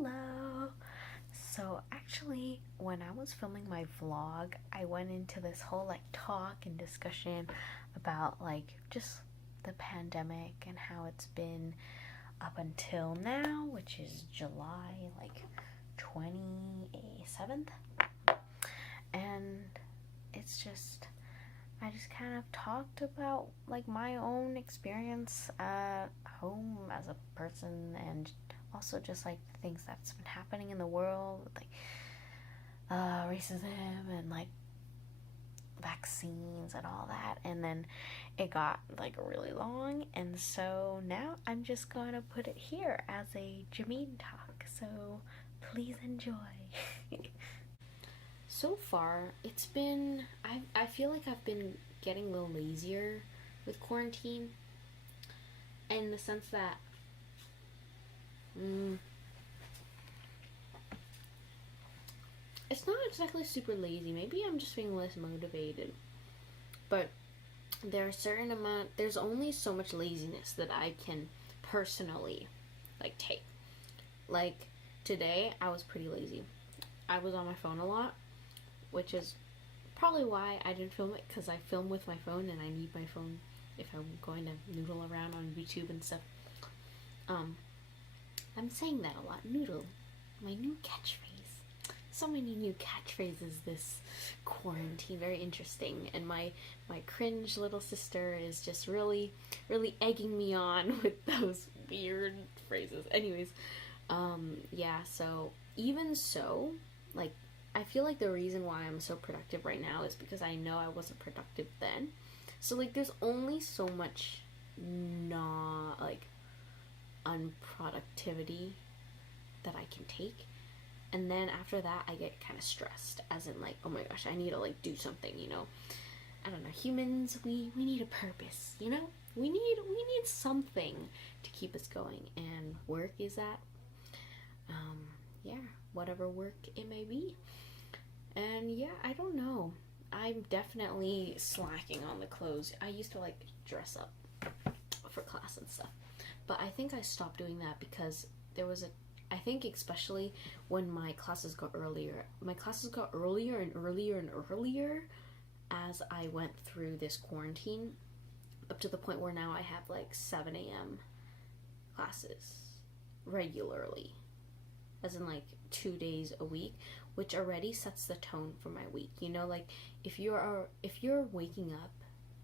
Hello. So actually, when I was filming my vlog, I went into this whole talk and discussion about just the pandemic and how it's been up until now, which is July 27th. And it's just I just kind of talked about my own experience at home as a person, and also just the things that's been happening in the world with racism and vaccines and all that. And then it got really long, and so now I'm just gonna put it here as a Jemine talk, so please enjoy. So far, it's been, I feel like I've been getting a little lazier with quarantine, in the sense that it's not exactly super lazy. Maybe I'm just being less motivated, but there's only so much laziness that I can personally take. Today I was pretty lazy. I was on my phone a lot, which is probably why I didn't film it, because I film with my phone and I need my phone if I'm going to noodle around on YouTube and stuff. I'm saying that a lot. Noodle. My new catchphrase. So many new catchphrases this quarantine. Very interesting. And my cringe little sister is just really, really egging me on with those weird phrases. Anyways, yeah, so even so, I feel like the reason why I'm so productive right now is because I know I wasn't productive then. So there's only so much unproductivity that I can take, and then after that I get kind of stressed, as in oh my gosh, I need to do something, I don't know, humans, we need a purpose, we need something to keep us going, and work is that. Yeah, whatever work it may be. And yeah, I don't know, I'm definitely slacking on the clothes. I used to dress up for class and stuff, but I think I stopped doing that because I think especially when my classes got earlier and earlier and earlier as I went through this quarantine, up to the point where now I have 7 a.m. classes regularly, as in 2 days a week, which already sets the tone for my week. If you're waking up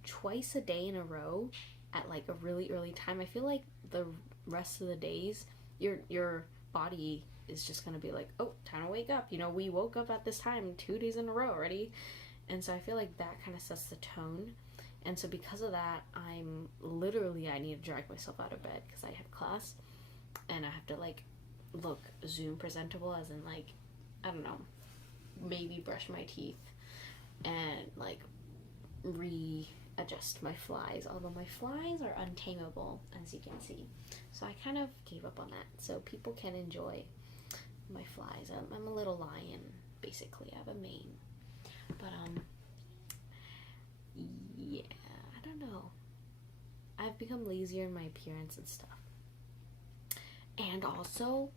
twice a day in a row at a really early time, I feel like the rest of the days your body is just gonna be oh, time to wake up. We woke up at this time 2 days in a row already. And so I feel like that kind of sets the tone. And so because of that, I need to drag myself out of bed because I have class, and I have to look Zoom presentable, as in I don't know, maybe brush my teeth and readjust my flies, although my flies are untamable, as you can see. So I kind of gave up on that, so people can enjoy my flies. I'm a little lion, basically. I have a mane. But yeah, I don't know, I've become lazier in my appearance and stuff. And also,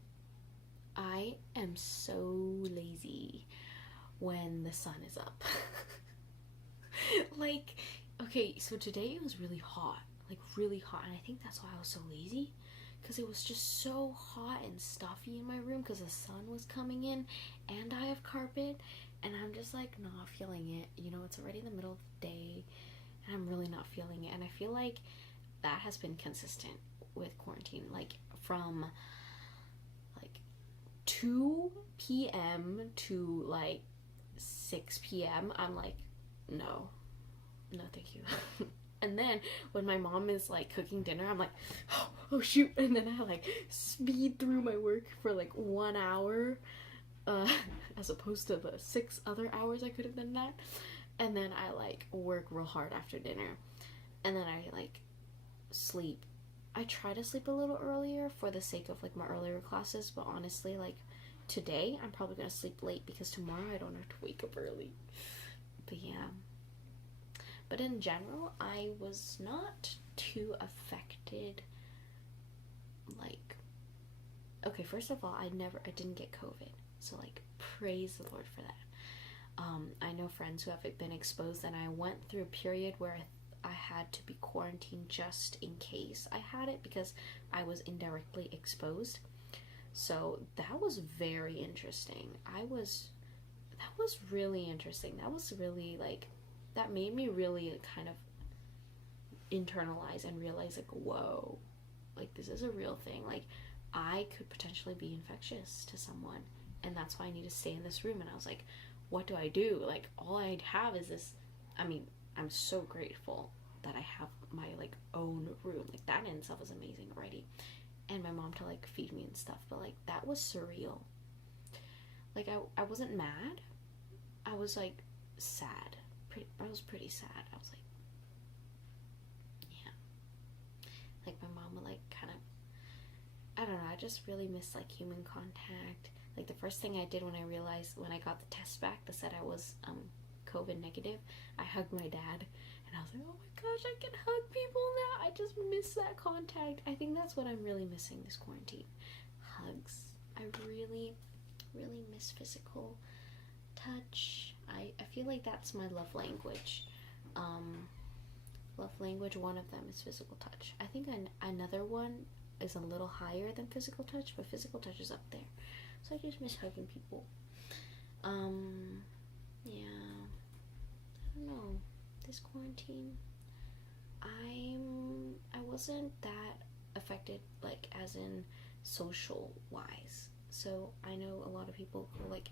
I am so lazy when the sun is up. Okay, so today it was really hot, really hot, and I think that's why I was so lazy, because it was just so hot and stuffy in my room because the sun was coming in, and I have carpet, and I'm just not feeling it. It's already the middle of the day, and I'm really not feeling it. And I feel like that has been consistent with quarantine, from 2 p.m. to 6 p.m. I'm no thank you. And then when my mom is cooking dinner, I'm oh shoot, and then I speed through my work for 1 hour, as opposed to the 6 other hours I could have done that. And then I work real hard after dinner, and then I sleep. I try to sleep a little earlier for the sake of my earlier classes, but honestly, today I'm probably gonna sleep late because tomorrow I don't have to wake up early. But yeah. But in general, I was not too affected okay, first of all, I didn't get COVID. So, like, praise the Lord for that. I know friends who have been exposed, and I went through a period where I had to be quarantined just in case I had it because I was indirectly exposed. So that was very interesting. That was really interesting. That was really like, that made me really kind of internalize and realize, like, whoa, like, this is a real thing. Like, I could potentially be infectious to someone, and that's why I need to stay in this room. And I was like, what do I do? Like, all I have is this. I mean, I'm so grateful that I have my, like, own room. Like, that in itself is amazing already. And my mom to, like, feed me and stuff. But, like, that was surreal. Like, I wasn't mad. I was, like, sad. I was pretty sad. I was like, yeah. Like, my mom would, like, kind of, I don't know, I just really miss, like, human contact. Like, the first thing I did when I realized, when I got the test back that said I was COVID negative, I hugged my dad, and I was like, oh my gosh, I can hug people now. I just miss that contact. I think that's what I'm really missing this quarantine. Hugs. I really, really miss physical touch. I feel like that's my love language. Love language, one of them is physical touch. I think another one is a little higher than physical touch, but physical touch is up there. So I just miss hugging people. Yeah. I don't know. This quarantine, I wasn't that affected, like, as in social wise. So I know a lot of people who are, like,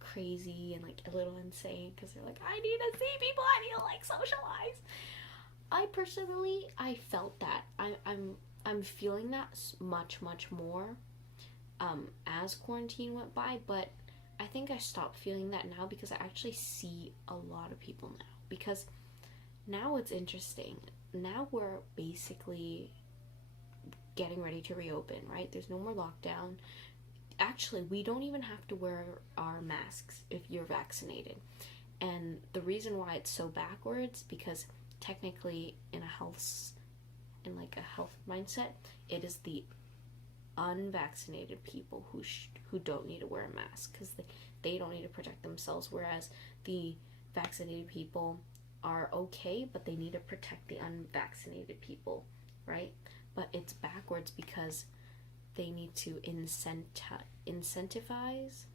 crazy and, like, a little insane because they're like, I need to see people, I need to, like, socialize. I personally, I felt that. I'm feeling that much more as quarantine went by, but I think I stopped feeling that now because I actually see a lot of people now. Because now it's interesting. Now we're basically getting ready to reopen, right? There's no more lockdown. Actually, we don't even have to wear our masks if you're vaccinated. And the reason why it's so backwards, because technically in like a health mindset, it is the unvaccinated people who don't need to wear a mask because they don't need to protect themselves, whereas the vaccinated people are okay, but they need to protect the unvaccinated people, right? But it's backwards because they need to incentivize,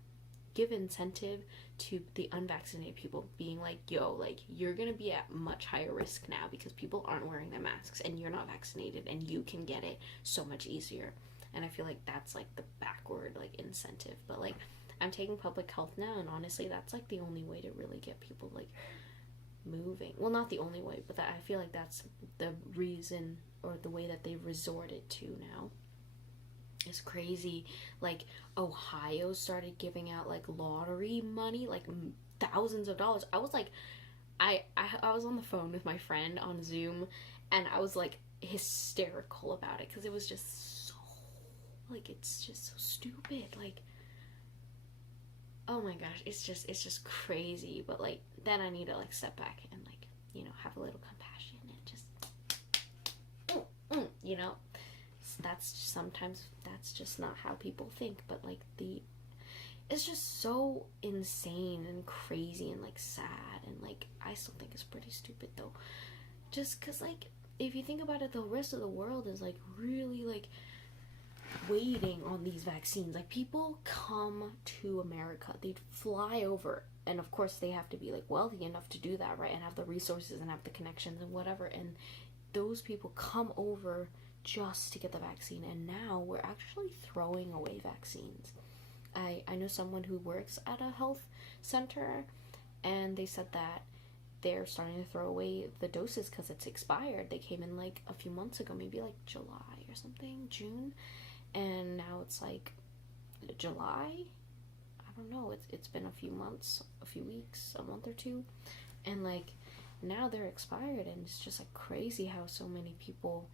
give incentive to the unvaccinated people, being like, yo, like, you're gonna be at much higher risk now because people aren't wearing their masks and you're not vaccinated and you can get it so much easier. And I feel like that's, like, the backward, like, incentive. But, like, I'm taking public health now, and honestly that's, like, the only way to really get people, like, moving. Well, not the only way, but I feel like that's the reason, or the way that they've resorted to now. It's crazy. Like, Ohio started giving out, like, lottery money, like, thousands of dollars. I was like, I was on the phone with my friend on Zoom, and I was, like, hysterical about it because it was just so, like, it's just so stupid. Like, oh my gosh, it's just crazy. But, like, then I need to, like, step back and, like, have a little compassion and just sometimes that's just not how people think. But, like, it's just so insane and crazy and, like, sad, and, like, I still think it's pretty stupid though, just because, like, if you think about it, the rest of the world is, like, really, like, waiting on these vaccines. Like, people come to America, they'd fly over, and of course they have to be, like, wealthy enough to do that, right, and have the resources and have the connections and whatever, and those people come over just to get the vaccine. And now we're actually throwing away vaccines. I know someone who works at a health center, and they said that they're starting to throw away the doses because it's expired. They came in, like, a few months ago, maybe, like, July or something, June, and now it's, like, July. I don't know, it's been a few months, a few weeks, a month or two, and, like, now they're expired. And it's just, like, crazy how so many people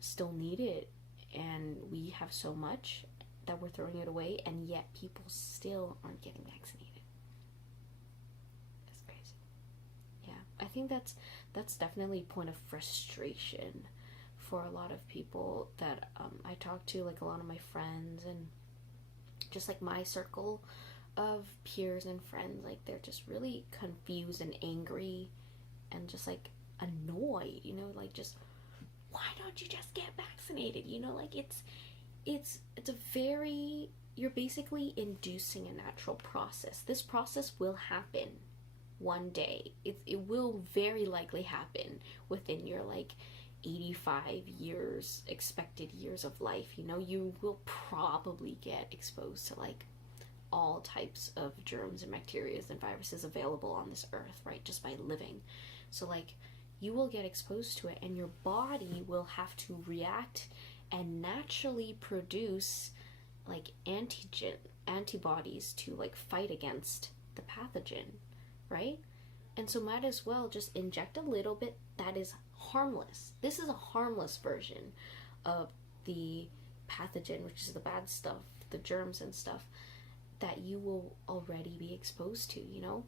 still need it, and we have so much that we're throwing it away, and yet people still aren't getting vaccinated. That's crazy. Yeah, I think that's definitely a point of frustration for a lot of people that I talk to, like a lot of my friends and just like my circle of peers and friends, like they're just really confused and angry and just like annoyed, you know, like just why don't you just get vaccinated? You know, like it's a very, you're basically inducing a natural process. This process will happen one day. It will very likely happen within your like 85 years expected years of life. You know, you will probably get exposed to like all types of germs and bacteria and viruses available on this earth, right? Just by living. So like you will get exposed to it, and your body will have to react and naturally produce like antibodies to like fight against the pathogen, right? And so might as well just inject a little bit that is harmless. This is a harmless version of the pathogen, which is the bad stuff, the germs and stuff that you will already be exposed to, you know?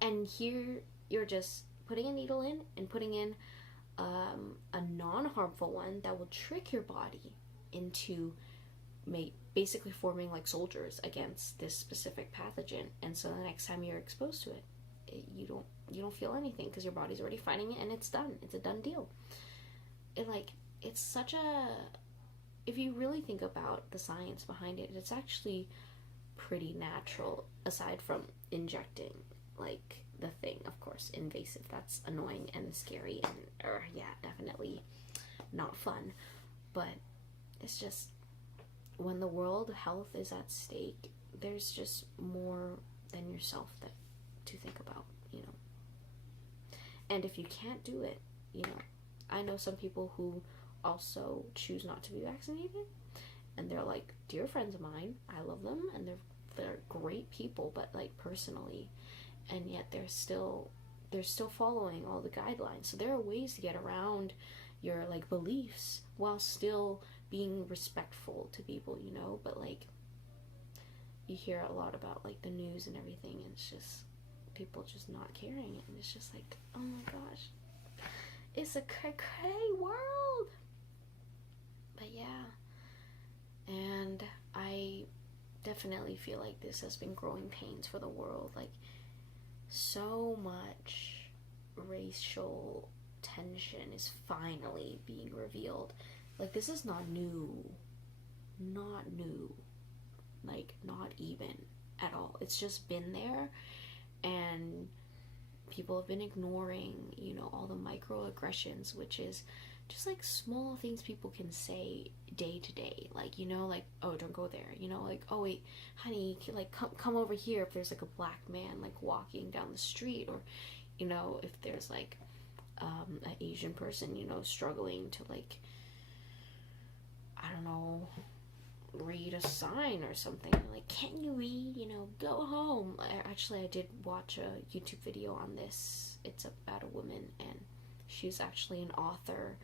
And here you're just putting a needle in and putting in a non-harmful one that will trick your body into basically forming like soldiers against this specific pathogen. And so the next time you're exposed to it, you don't feel anything because your body's already fighting it, and it's done. It's a done deal. It's such a, if you really think about the science behind it, it's actually pretty natural, aside from injecting like the thing, of course, invasive. That's annoying and scary and yeah, definitely not fun. But it's just, when the world health is at stake, there's just more than yourself that to think about, you know. And if you can't do it, you know, I know some people who also choose not to be vaccinated, and they're like dear friends of mine. I love them, and they're great people, but like personally, and yet they're still following all the guidelines. So there are ways to get around your like beliefs while still being respectful to people, you know. But like you hear a lot about like the news and everything, and it's just people just not caring, and it's just like, oh my gosh, it's a cray world. But yeah, and I definitely feel like this has been growing pains for the world. Like so much racial tension is finally being revealed. Like this is not new, like not even at all. It's just been there, and people have been ignoring, you know, all the microaggressions, which is just like small things people can say day to day, like, you know, like, oh, don't go there, you know, like, oh wait, honey, like come over here if there's like a black man like walking down the street, or, you know, if there's like an Asian person, you know, struggling to like, I don't know, read a sign or something, like, can't you read, you know, go home. I did watch a YouTube video on this. It's about a woman, and she's actually an author,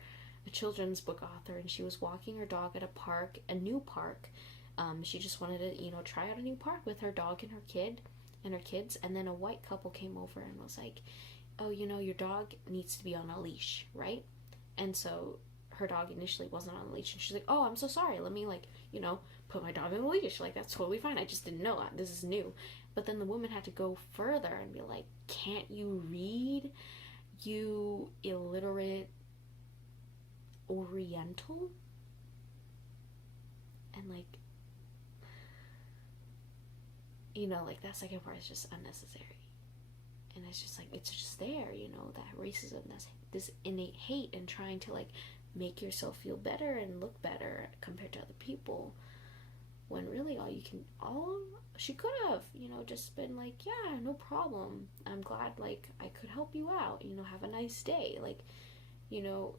a children's book author, and she was walking her dog at a new park. She just wanted to, you know, try out a new park with her dog and her kids, and then a white couple came over and was like, oh, you know, your dog needs to be on a leash, right? And so her dog initially wasn't on a leash, and she's like, oh, I'm so sorry, let me, like, you know, put my dog on a leash. Like, that's totally fine, I just didn't know, this is new. But then the woman had to go further and be like, can't you read, you illiterate Oriental? And like, you know, like that second part is just unnecessary. And it's just like, it's just there, you know, that racism, that's this innate hate, and trying to like make yourself feel better and look better compared to other people, when really she could have, you know, just been like, yeah, no problem, I'm glad, like, I could help you out, you know, have a nice day, like, you know,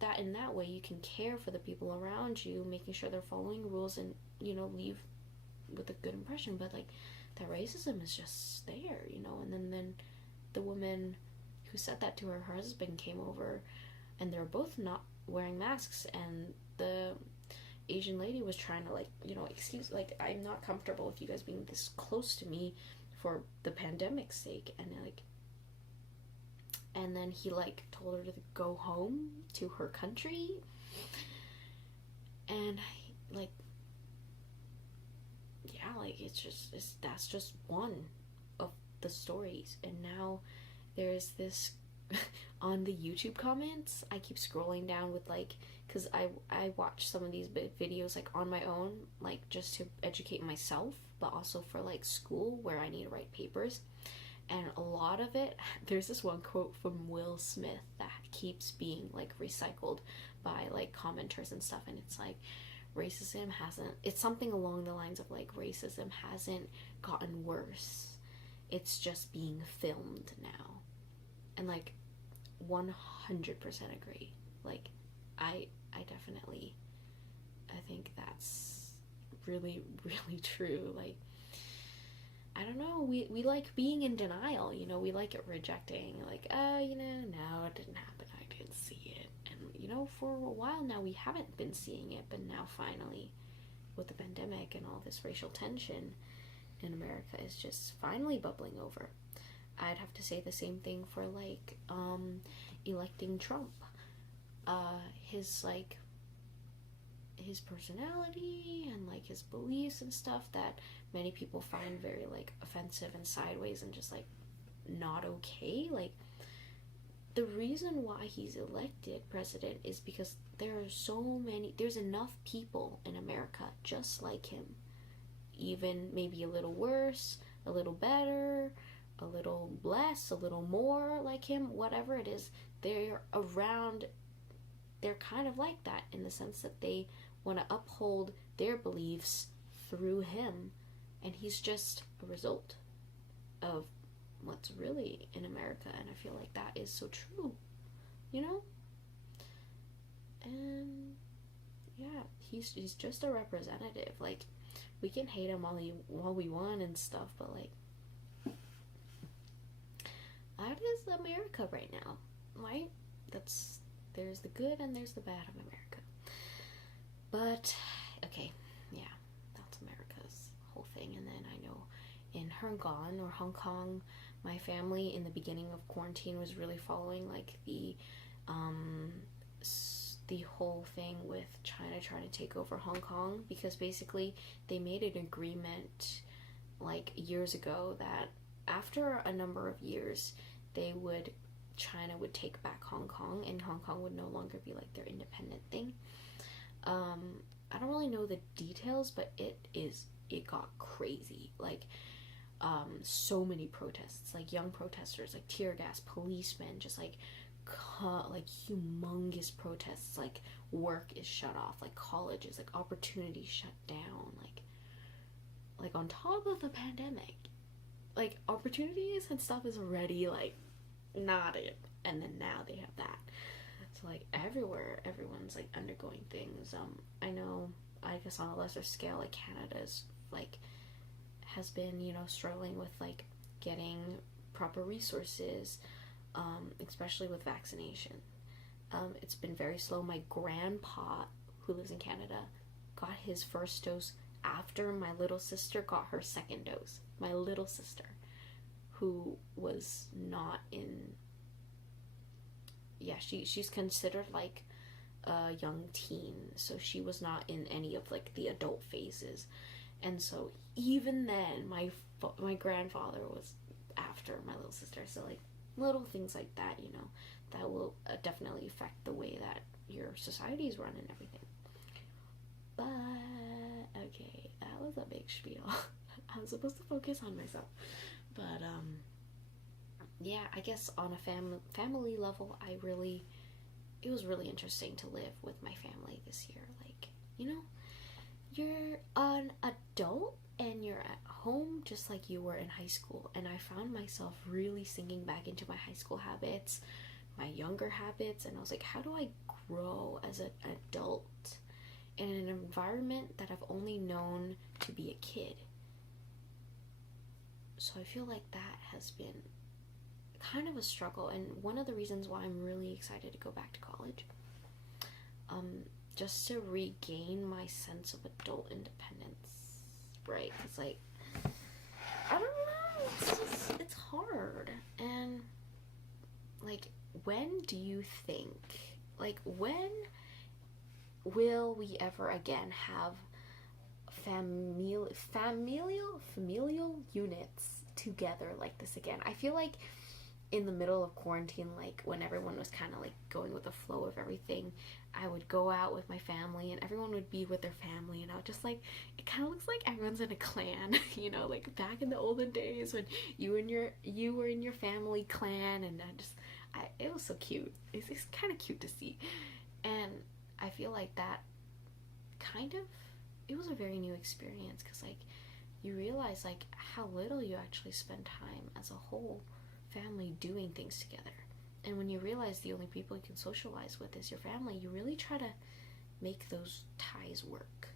that in that way you can care for the people around you, making sure they're following rules, and, you know, leave with a good impression. But like, that racism is just there, you know. And then the woman who said that to her husband came over, and they were both not wearing masks, and the Asian lady was trying to, like, you know, excuse, like, I'm not comfortable with you guys being this close to me for the pandemic's sake. And like, and then he like told her to go home to her country, and like, yeah, like that's just one of the stories. And now there's this on the YouTube comments. I keep scrolling down with like, because I watch some of these videos like on my own, like just to educate myself, but also for like school where I need to write papers. And a lot of it, there's this one quote from Will Smith that keeps being like recycled by like commenters and stuff, and it's like, racism hasn't, it's something along the lines of like, racism hasn't gotten worse, it's just being filmed now. And like 100% agree. Like I definitely, I think that's really really true. Like, I don't know, we like being in denial, you know, we like it rejecting, like, you know, no, it didn't happen, I didn't see it. And, you know, for a while now we haven't been seeing it, but now finally, with the pandemic and all this racial tension in America is just finally bubbling over. I'd have to say the same thing for, like, electing Trump. His, like, his personality and like his beliefs and stuff that many people find very like offensive and sideways and just like not okay. Like, the reason why he's elected president is because there's enough people in America just like him, even maybe a little worse, a little better, a little less, a little more like him, whatever it is. They're kind of like that in the sense that they want to uphold their beliefs through him, and he's just a result of what's really in America. And I feel like that is so true, you know. And yeah, he's just a representative. Like, we can hate him all we want and stuff, but like, that is America right now, right? There's the good and there's the bad of America. But, okay, yeah, that's America's whole thing. And then I know in Hong Kong, my family in the beginning of quarantine was really following like the whole thing with China trying to take over Hong Kong, because basically they made an agreement like years ago that after a number of years China would take back Hong Kong, and Hong Kong would no longer be like their independent thing. I don't really know the details, but it got crazy. Like, so many protests, like young protesters, like tear gas, policemen, just like humongous protests. Like, work is shut off, like colleges, like opportunities shut down, like on top of the pandemic, like opportunities and stuff is already like not it, and then now they have that. So like everywhere, everyone's like undergoing things. I know, I guess on a lesser scale, like Canada's like has been, you know, struggling with like getting proper resources, especially with vaccination. It's been very slow. My grandpa, who lives in Canada, got his first dose after my little sister got her second dose. My little sister, who was not in, yeah, she's considered like a young teen, so she was not in any of like the adult phases. And so even then my grandfather was after my little sister. So like little things like that, you know, that will definitely affect the way that your societies run and everything. But okay, that was a big spiel. I was supposed to focus on myself, but yeah, I guess on a family level, it was really interesting to live with my family this year. Like, you know, you're an adult and you're at home just like you were in high school, and I found myself really sinking back into my high school habits, my younger habits, and I was like, how do I grow as an adult in an environment that I've only known to be a kid? So I feel like that has been kind of a struggle, and one of the reasons why I'm really excited to go back to college, just to regain my sense of adult independence, right? It's like, I don't know, it's hard, and like, when do you think, like, when will we ever again have familial units together like this again? I feel like in the middle of quarantine, like when everyone was kind of like going with the flow of everything, I would go out with my family and everyone would be with their family, and I would just like, it kind of looks like everyone's in a clan, you know, like back in the olden days when you were in your family clan, and it was so cute. It's kind of cute to see, and I feel like that kind of, it was a very new experience, because like you realize like how little you actually spend time as a whole family doing things together. And when you realize the only people you can socialize with is your family, you really try to make those ties work,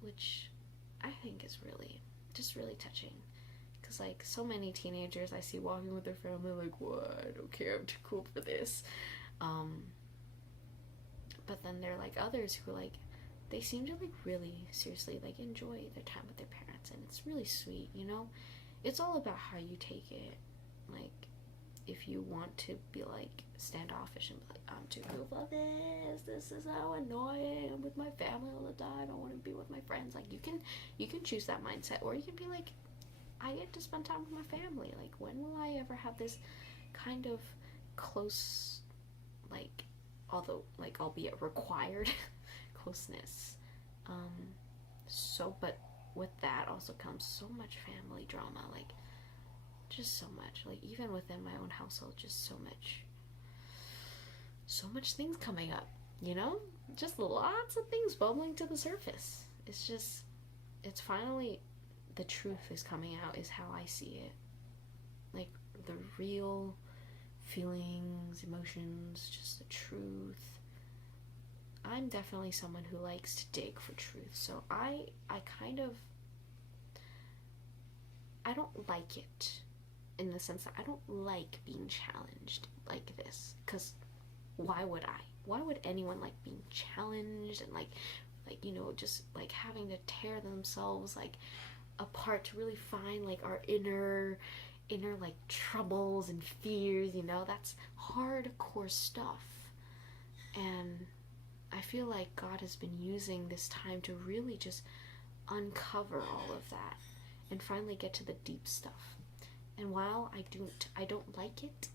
which I think is really, just really touching. Because like so many teenagers I see walking with their family, like, what, I don't care, I'm too cool for this. But then there are like others who like, they seem to like really seriously like enjoy their time with their parents, and it's really sweet, you know? It's all about how you take it. Like, if you want to be like standoffish and be like, I'm too cool for this is so annoying, I'm with my family all the time, I want to be with my friends, like you can choose that mindset. Or you can be like, I get to spend time with my family, like when will I ever have this kind of close, like, although like albeit required closeness. But with that also comes so much family drama, like just so much, like even within my own household, just so much things coming up, you know, just lots of things bubbling to the surface. It's finally, the truth is coming out, is how I see it, like the real feelings, emotions, just the truth. I'm definitely someone who likes to dig for truth, so I don't like it, in the sense that I don't like being challenged like this, because why would anyone like being challenged and like you know, just like having to tear themselves like apart to really find like our inner like troubles and fears, you know? That's hardcore stuff. And I feel like God has been using this time to really just uncover all of that and finally get to the deep stuff. And while I don't like it,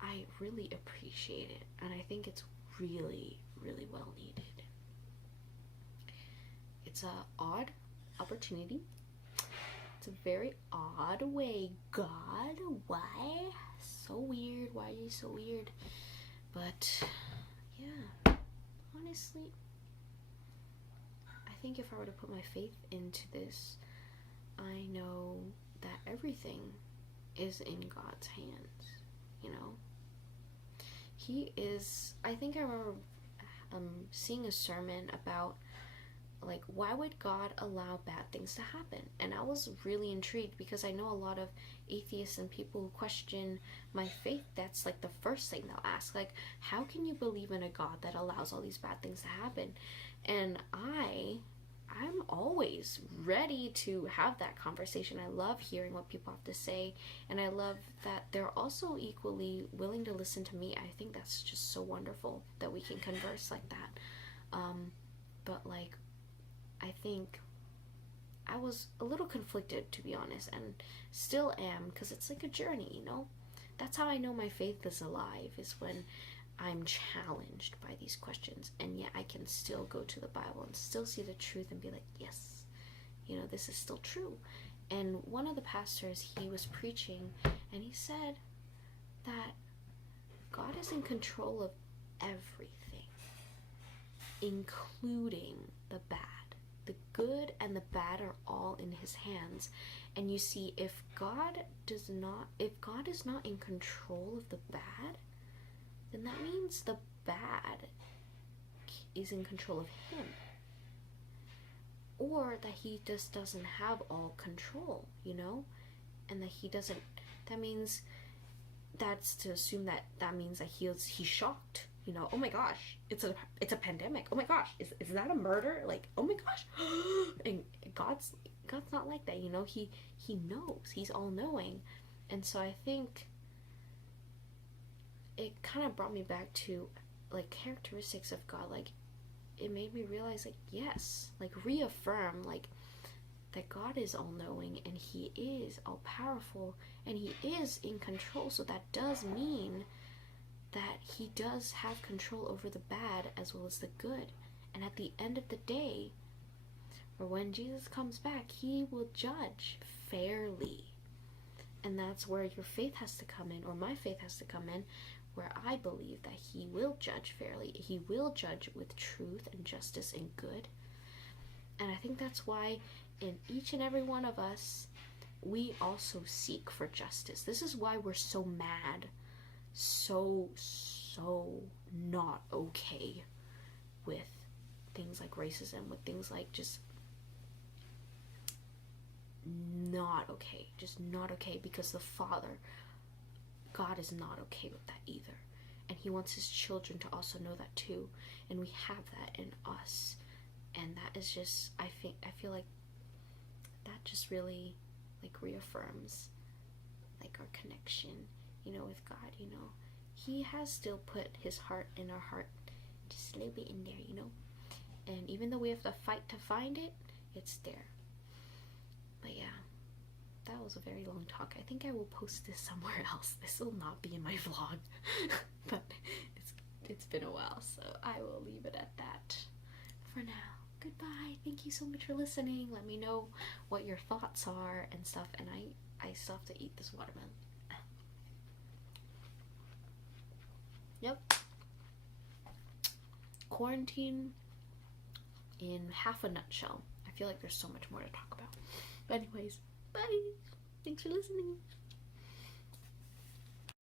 I really appreciate it, and I think it's really, really well needed. It's a odd opportunity. It's a very odd way. God, why? So weird. Why are you so weird? But yeah, honestly, I think if I were to put my faith into this, I know that everything is in God's hands, you know? He is, I think I remember seeing a sermon about, like, why would God allow bad things to happen? And I was really intrigued, because I know a lot of atheists and people who question my faith, that's like the first thing they'll ask, like, how can you believe in a God that allows all these bad things to happen? And I'm always ready to have that conversation. I love hearing what people have to say, and I love that they're also equally willing to listen to me. I think that's just so wonderful that we can converse like that. But like, I think I was a little conflicted, to be honest, and still am, because it's like a journey, you know? That's how I know my faith is alive, is when I'm challenged by these questions, and yet I can still go to the Bible and still see the truth and be like, yes, you know, this is still true. And one of the pastors, he was preaching, and he said that God is in control of everything, including the bad. The good and the bad are all in his hands. And you see, if God is not in control of the bad, then that means the bad is in control of him. Or that he just doesn't have all control, you know? And that he doesn't, that means, that's to assume that means that he's shocked, you know? Oh my gosh, it's a pandemic. Oh my gosh, is that a murder? Like, oh my gosh. And God's not like that, you know? He knows. He's all knowing. And so I think it kind of brought me back to like characteristics of God. Like it made me realize, like, yes, like reaffirm, like, that God is all-knowing and he is all-powerful and he is in control. So that does mean that he does have control over the bad as well as the good. And at the end of the day, or when Jesus comes back, he will judge fairly. And that's where your faith has to come in, or my faith has to come in, where I believe that he will judge fairly. He will judge with truth and justice and good. And I think that's why in each and every one of us, we also seek for justice. This is why we're so mad, so not okay with things like racism, with things like just not okay. Just not okay, because the Father, God, is not okay with that either. And he wants his children to also know that too. And we have that in us. And that is just, I feel like that just really like reaffirms like our connection, with God. He has still put his heart in our heart, just a little bit in there, and even though we have to fight to find it, it's there. But yeah, that was a very long talk. I think I will post this somewhere else. This will not be in my vlog. But it's been a while, so I will leave it at that for now. Goodbye. Thank you so much for listening. Let me know what your thoughts are and stuff. And I still have to eat this watermelon. Yep. Quarantine in half a nutshell. I feel like there's so much more to talk about. But anyways, bye. Thanks for listening.